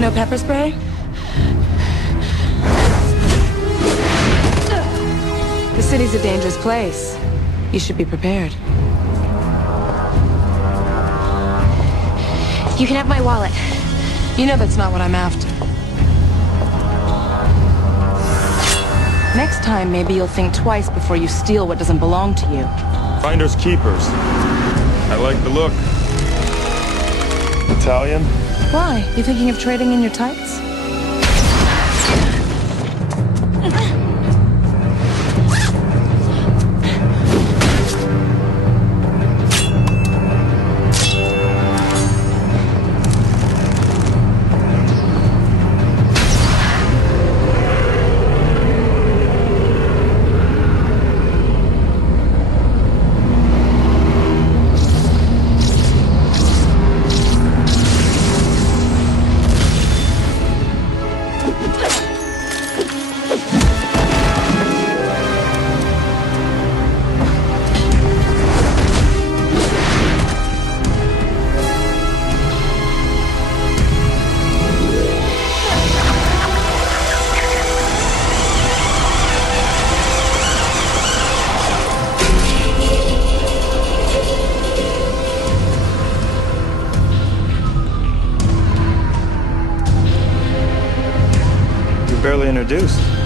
No pepper spray? The city's a dangerous place. You should be prepared. You can have my wallet. You know that's not what I'm after. Next time, maybe you'll think twice before you steal what doesn't belong to you. Finders keepers. I like the look. Italian? Why? You thinking of trading in your tights? Barely introduced.